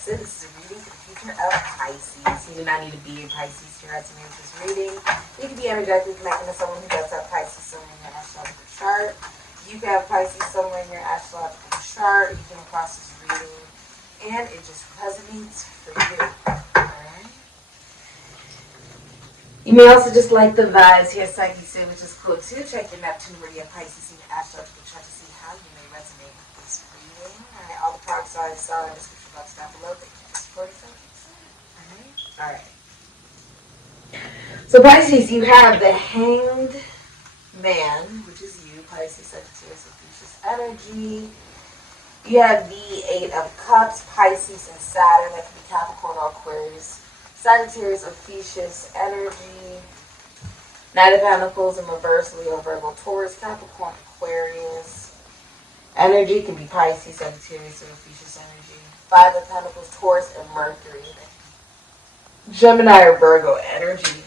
Sikiksyd. This is a reading for the future of Pisces. You do not need to be in Pisces to resonate this reading. You can be energetically connected to someone who does have Pisces somewhere in your astrological chart. You can have Pisces somewhere in your astrological chart. You came across this reading, and it just resonates for you. Alright? You may also just like the vibes here, Sikiksyd, which is cool too. Check your Neptune, Meridian, Pisces in your astrological chart to see how you may resonate with this reading. Alright, all the products are in the description box down below. Thank you for supporting Sikiksyd. Alright. So Pisces, you have the Hanged Man, which is you, Pisces, Sagittarius, Ophiuchus energy. You have the Eight of Cups, Pisces and Saturn. That could be Capricorn or Aquarius. Sagittarius, Ophiuchus energy. Knight of Pentacles in reverse, Leo, Virgo, Taurus, Capricorn, Aquarius. Energy could be Pisces, Sagittarius, or Ophiuchus energy. Five of Pentacles, Taurus, and Mercury. Gemini or Virgo energy.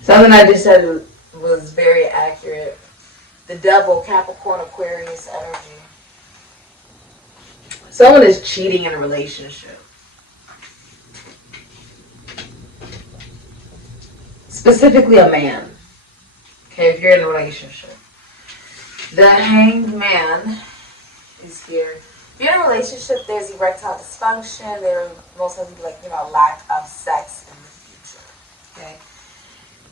Something I just said was very accurate. The Devil, Capricorn, Aquarius energy. Someone is cheating in a relationship. Specifically a man. Okay, if you're in a relationship. The Hanged Man is here. If you're in a relationship, there's erectile dysfunction. There most likely lack of sex in the future. Okay.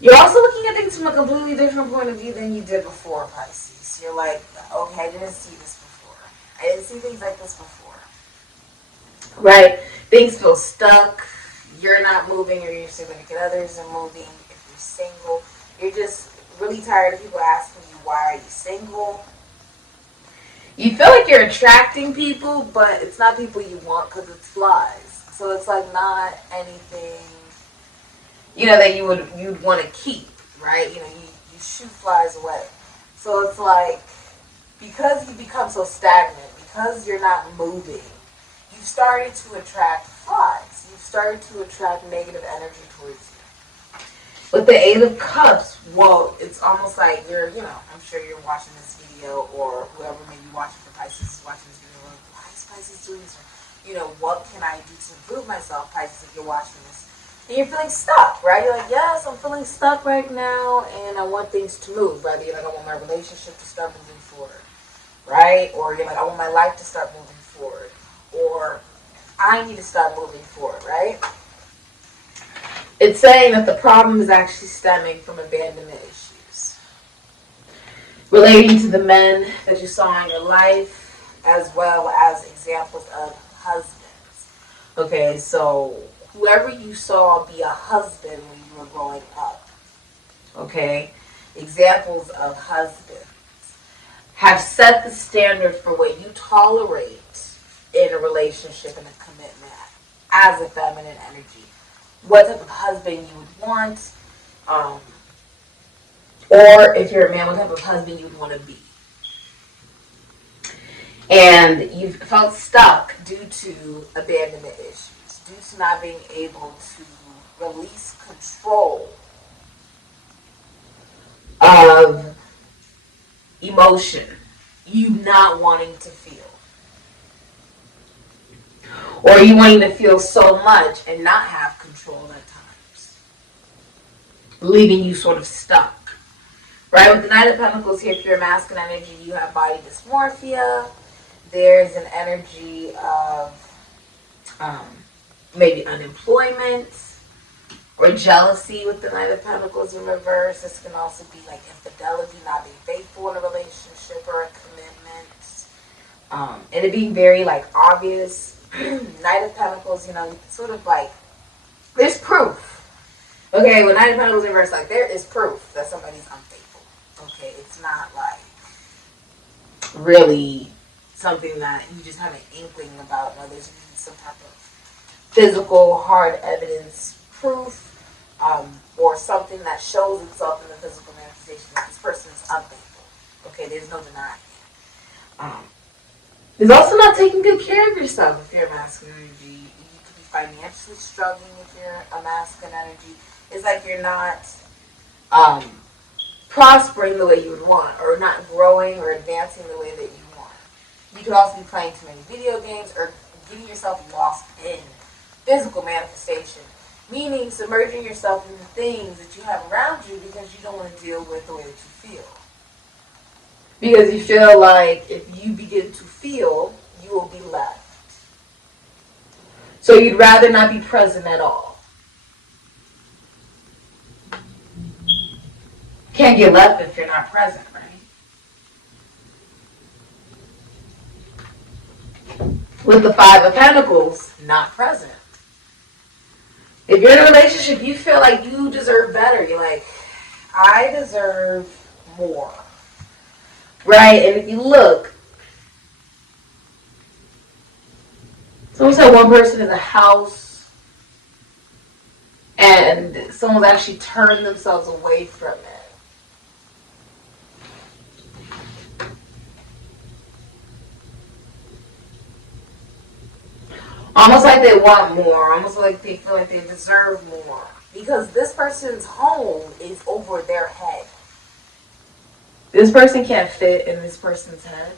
You're also looking at things from a completely different point of view than you did before, Pisces. You're like, okay, I didn't see this before. I didn't see things like this before. Right? Things feel stuck. You're not moving, or your significant others are moving. If you're single, you're just really tired of people asking you, why are you single? You feel like you're attracting people, but it's not people you want because it's flies. So it's like not anything, that you'd want to keep, right? You shoot flies away. So it's like, because you become so stagnant, because you're not moving, you've started to attract flies. You've started to attract negative energy towards you. With the Eight of Cups, well, it's almost like you're, I'm sure you're watching this video, or whoever may be watching for Pisces is watching this video, like, why is Pisces doing this? What can I do to improve myself, Pisces, if you're watching this? And you're feeling stuck, right? You're like, yes, I'm feeling stuck right now, and I want things to move, right? You're like, I want my relationship to start moving forward, right? Or you're like, I want my life to start moving forward. Or I need to start moving forward, right? It's saying that the problem is actually stemming from abandonment issues. Relating to the men that you saw in your life, as well as examples of husbands. Okay, so whoever you saw be a husband when you were growing up, okay, examples of husbands have set the standard for what you tolerate in a relationship and a commitment as a feminine energy. What type of husband you would want, or if you're a man, what type of husband you would want to be. And you've felt stuck due to abandonment issues, due to not being able to release control of emotion, you not wanting to feel. Or you wanting to feel so much and not have control at times, leaving you sort of stuck. Right? With the Knight of Pentacles here, if you're a masculine energy, you have body dysmorphia. There's an energy of maybe unemployment or jealousy with the Knight of Pentacles in reverse. This can also be like infidelity, not being faithful in a relationship or a commitment. And it being very obvious. Knight of Pentacles, sort of like, there's proof. Okay, with Knight of Pentacles in reverse, there is proof that somebody's unfaithful. Okay, it's not really something that you just have an inkling about. No, there's some type of physical, hard evidence, proof, or something that shows itself in the physical manifestation that this person is unfaithful. Okay, there's no denying it. There's also not taking good care of yourself if you're a masculine energy. You could be financially struggling if you're a masculine energy. It's like you're not prospering the way you would want, or not growing or advancing the way that you want. You could also be playing too many video games or getting yourself lost in physical manifestation, meaning submerging yourself in the things that you have around you because you don't want to deal with the way that you feel. Because you feel like if you begin to feel, you will be left. So you'd rather not be present at all. Can't get left if you're not present, right? With the Five of Pentacles, not present. If you're in a relationship, you feel like you deserve better. You're like, I deserve more. Right? And if you look, someone said one person in the house and someone's actually turned themselves away from it. Almost like they want more. Almost like they feel like they deserve more. Because this person's home is over their head. This person can't fit in this person's head.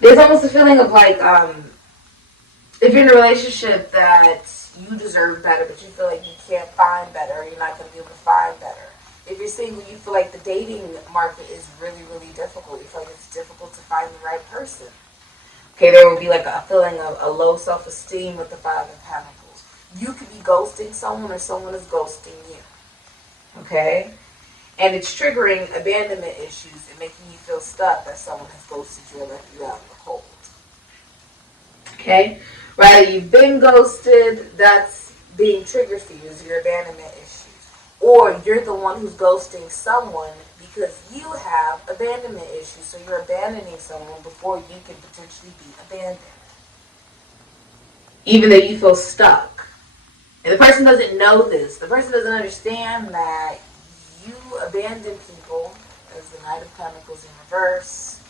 There's almost a feeling of like, if you're in a relationship that you deserve better, but you feel like you can't find better, or you're not going to be able to find better. If you're single, you feel like the dating market is really, really difficult. You feel like it's difficult to find the right person. Okay, there will be like a feeling of a low self-esteem with the Five of Pentacles. You could be ghosting someone or someone is ghosting you. Okay? And it's triggering abandonment issues and making you feel stuck that someone has ghosted you or left you out in the cold. Okay? Rather you've been ghosted, that's being triggered for you, is your abandonment issues. Or you're the one who's ghosting someone because you have abandonment issues, so you're abandoning someone before you can potentially be abandoned. Even though you feel stuck. And the person doesn't know this. The person doesn't understand that you abandon people, as the Knight of Pentacles in reverse,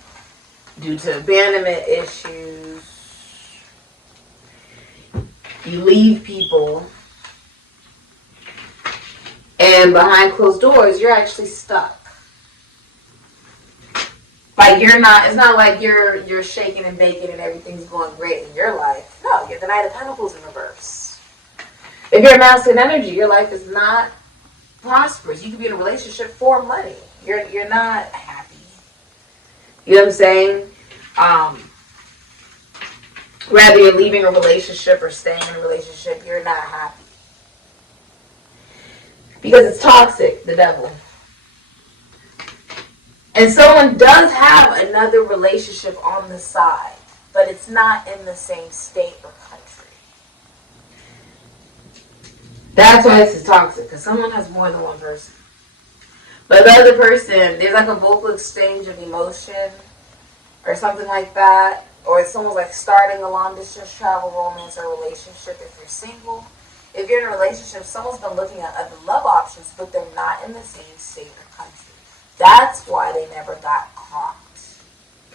due to abandonment issues. You leave people, and behind closed doors, you're actually stuck. Like you're not, it's not like you're shaking and baking and everything's going great in your life. No, you're the Knight of Pentacles in reverse. If you're a masculine energy, your life is not prosperous. You could be in a relationship for money. You're not happy. You know what I'm saying? Rather you're leaving a relationship or staying in a relationship, you're not happy. Because it's toxic, the devil. And someone does have another relationship on the side, but it's not in the same state or country. That's why this is toxic, because someone has more than one person. But the other person, there's like a vocal exchange of emotion or something like that. Or it's almost like starting a long distance travel, romance, or relationship if you're single. If you're in a relationship, someone's been looking at other love options, but they're not in the same state or country. That's why they never got caught.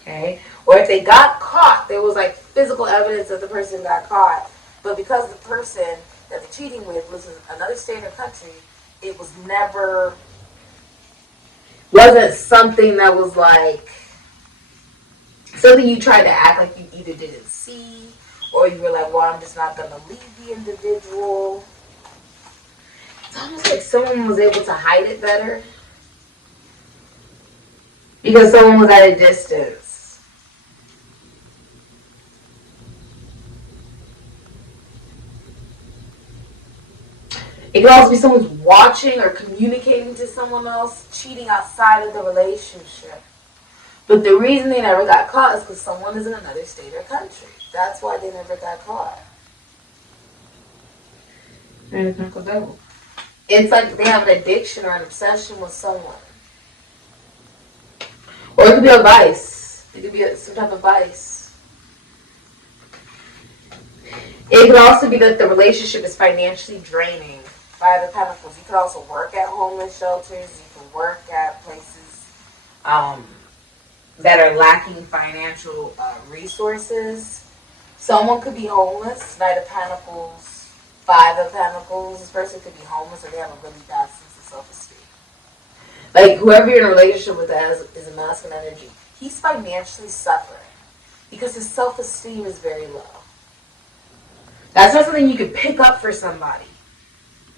Okay? Or if they got caught, there was like physical evidence that the person got caught. But because the person that they're cheating with was in another state or country, it was never, wasn't something that was like, something you tried to act like you either didn't see, or you were like, well, I'm just not going to leave the individual. It's almost like someone was able to hide it better. Because someone was at a distance. It could also be someone's watching or communicating to someone else, cheating outside of the relationship. But the reason they never got caught is because someone is in another state or country. That's why they never got caught. It's like they have an addiction or an obsession with someone. Or it could be a vice. It could be some type of vice. It could also be that the relationship is financially draining. Five of Pentacles. You could also work at homeless shelters. You can work at places that are lacking financial resources. Someone could be homeless. Knight of Pentacles, Five of Pentacles. This person could be homeless or they have a really bad sense of self-esteem. Like, whoever you're in a relationship with is a masculine energy. he's financially suffering because his self-esteem is very low. That's not something you can pick up for somebody.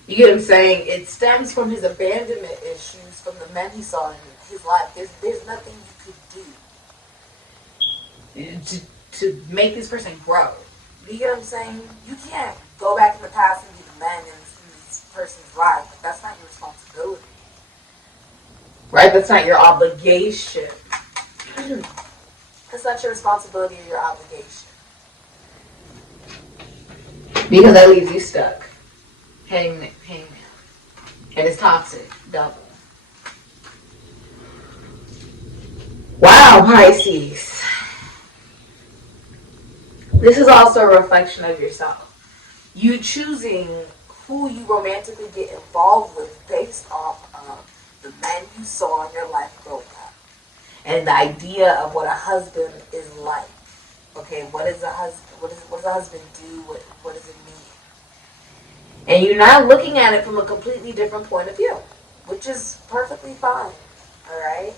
You get what I'm saying? It stems from his abandonment issues, from the men he saw in his life. There's nothing you could do to make this person grow. You get what I'm saying? You can't go back in the past and be the man in this person's life. But that's not your responsibility. Right? That's not your obligation. That's not your responsibility or your obligation. Because that leaves you stuck. Hangman. And it's toxic. Double. Wow, Pisces. This is also a reflection of yourself. You choosing who you romantically get involved with based off of the men you saw in your life growing up. And the idea of what a husband is like. Okay, what is a husband? What does a husband do? What does it mean? And you're not looking at it from a completely different point of view, which is perfectly fine. Alright?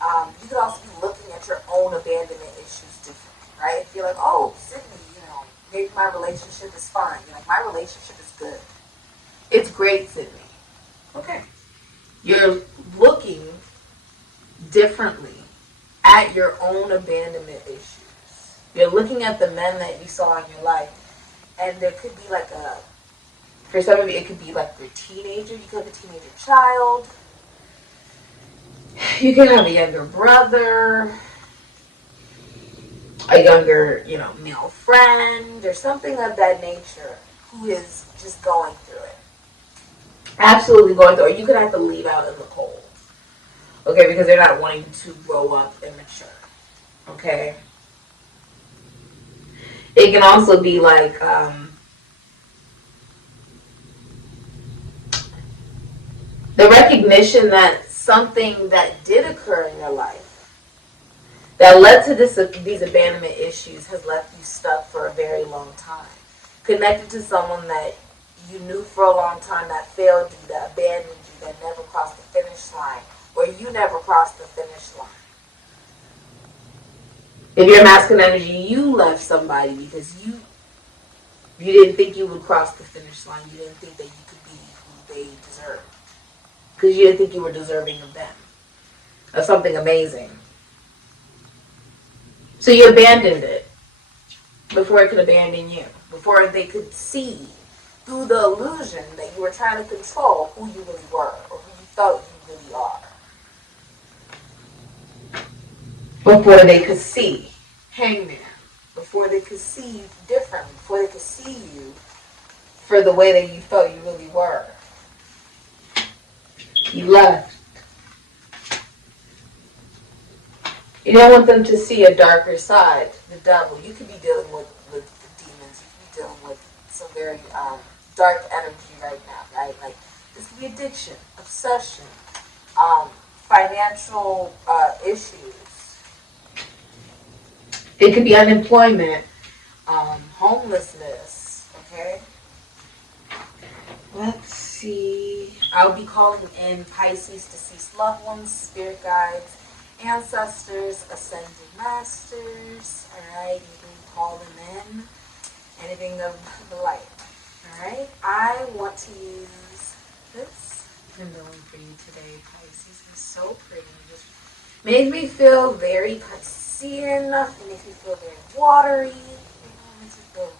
You could also be looking at your own abandonment issues differently, right? If you're like, oh, Sydney, maybe my relationship is fine. You're like, my relationship is good. It's great, Sydney. Okay. You're looking differently at your own abandonment issues. You're looking at the men that you saw in your life, and there could be like for some of you, it could be like your teenager. You could have a teenager child. You can have a younger brother, a younger, male friend, or something of that nature who is just going through it. Absolutely going through it. You could have to leave out in the cold. Okay, because they're not wanting to grow up and mature. Okay? It can also be like, the recognition that something that did occur in your life that led to these abandonment issues has left you stuck for a very long time. Connected to someone that you knew for a long time that failed you, that abandoned you, that never crossed the finish line, or you never crossed the finish line. If you're masculine energy, you left somebody because you didn't think you would cross the finish line. You didn't think that you could be who they deserve. Because you didn't think you were deserving of them. Of something amazing. So you abandoned it before it could abandon you. Before they could see through the illusion that you were trying to control who you really were or who you felt you really are. Before they could see Hangman. Before they could see you differently. Before they could see you for the way that you felt you really were. You left. You don't want them to see a darker side, the devil. You could be dealing with demons. You could be dealing with some very dark energy right now, right? Like, this could be addiction, obsession, financial issues. It could be unemployment, homelessness, okay? Let's see. I'll be calling in Pisces, deceased loved ones, spirit guides, ancestors, ascended masters. Alright, you can call them in. Anything of the light. Alright, I want to use this pendulum for you today, Pisces. It's so pretty. It just makes me feel very Piscean. It makes me feel very watery. It makes me feel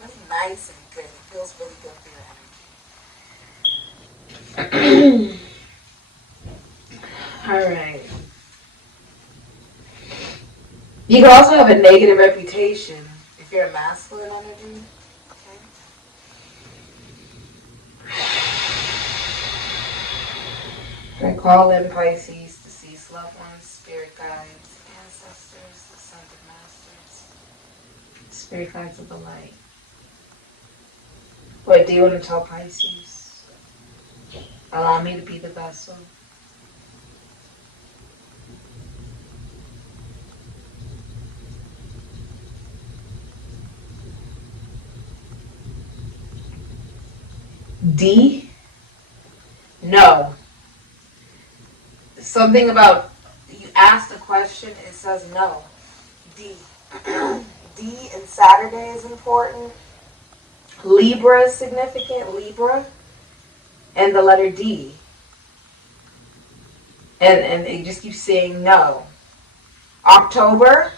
really nice and good. It feels really good for your energy. Alright. You can also have a negative reputation if you're a masculine energy. Okay. I call in Pisces, deceased loved ones, spirit guides, ancestors, ascended masters, spirit guides of the light. What do you want to tell Pisces? Allow me to be the vessel. D? No. Something about, you asked a question. question, it says no. D. D and Saturday is important. Libra is significant, Libra. And the letter D. And it just keeps saying no. October.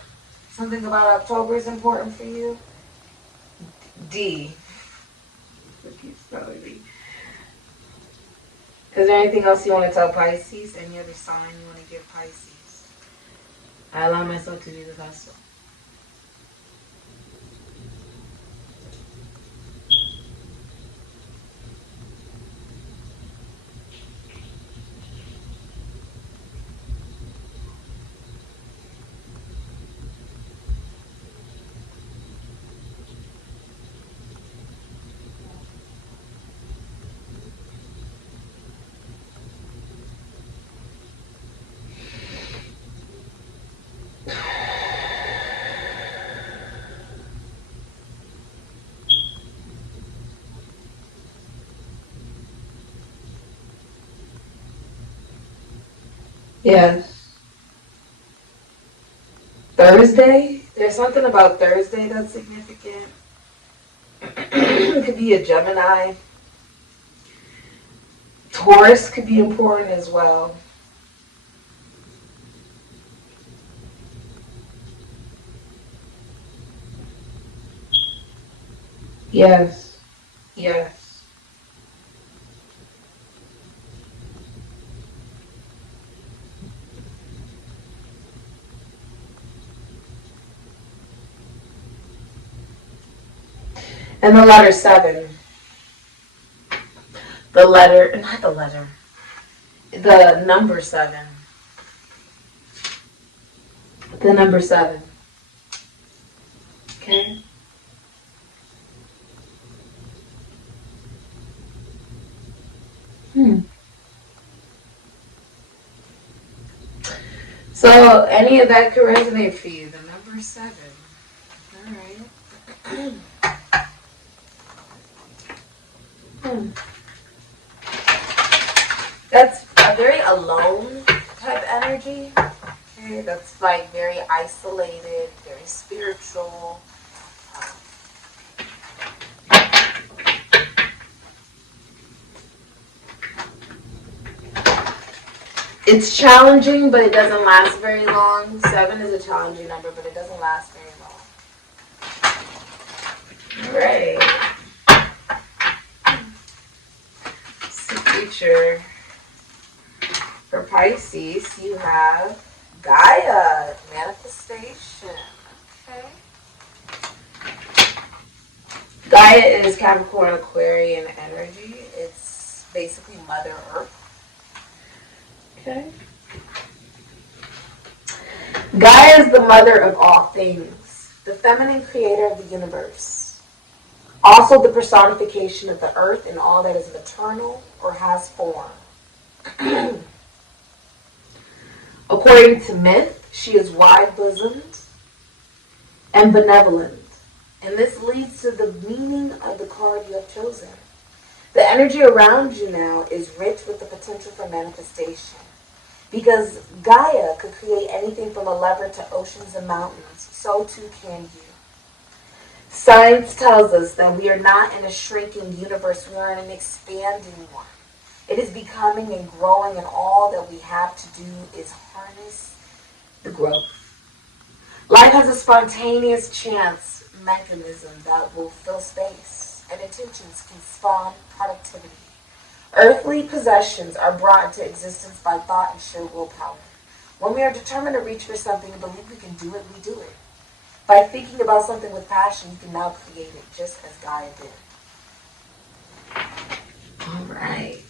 Something about October is important for you. D. It keeps spelling D. Is there anything else you want to tell Pisces? Any other sign you want to give Pisces? I allow myself to be the vessel. Yes. Thursday? There's something about Thursday that's significant. It could be a Gemini. Taurus could be important as well. Yes. Yes. And the letter 7. The number 7. The number 7. Okay? So, any of that could resonate for you. The number 7. All right. That's a very alone type energy. Okay, that's like very isolated, very spiritual. It's challenging, but it doesn't last very long. 7 is a challenging number, but it doesn't last very long. All right. Future for Pisces, you have Gaia, manifestation. Okay. Gaia is Capricorn Aquarian energy. It's basically Mother Earth. Okay. Gaia is the mother of all things, the feminine creator of the universe. Also the personification of the earth and all that is maternal or has form. According to myth, she is wide-bosomed and benevolent. And this leads to the meaning of the card you have chosen. The energy around you now is rich with the potential for manifestation. Because Gaia could create anything from a lever to oceans and mountains, so too can you. Science tells us that we are not in a shrinking universe, we are in an expanding one. It is becoming and growing, and all that we have to do is harness the growth. Life has a spontaneous chance mechanism that will fill space, and intentions can spawn productivity. Earthly possessions are brought into existence by thought and sheer willpower. When we are determined to reach for something and believe we can do it, we do it. By thinking about something with passion, you can now create it, just as Gaia did. All right.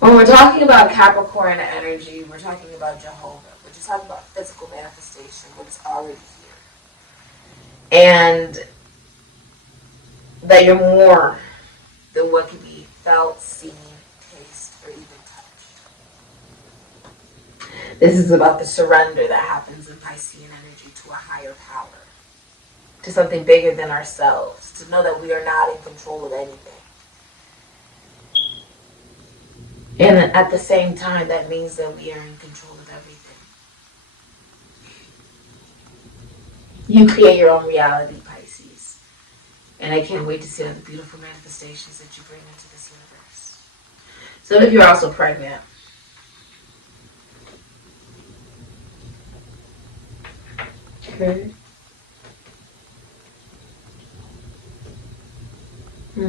When we're talking about Capricorn energy, we're talking about Jehovah. We're just talking about physical manifestation, what is already here. And that you're more than what can be felt, seen, tasted, or even touched. This is about the surrender that happens in Piscean energy to a higher power, to something bigger than ourselves, to know that we are not in control of anything. And at the same time, that means that we are in control of everything. You create your own reality, Pisces. And I can't wait to see all the beautiful manifestations that you bring into this universe. Some of you are also pregnant. Okay. A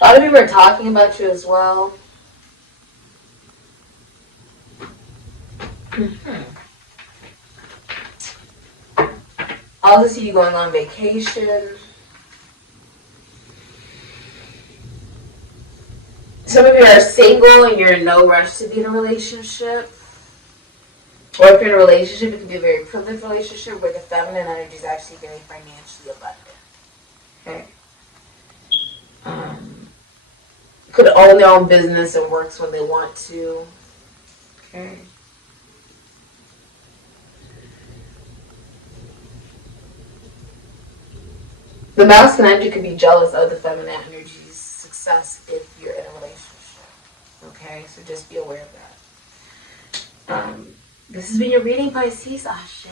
lot of people are talking about you as well. I also see you going on vacation. Some of you are single and you're in no rush to be in a relationship. Or if you're in a relationship, it can be a very privileged relationship where the feminine energy is actually very financially abundant. Okay. Could own their own business and works when they want to. Okay. The masculine energy could be jealous of the feminine energy's success if you're in a relationship. Okay, so just be aware of that. This has been your reading, Pisces. Ashe.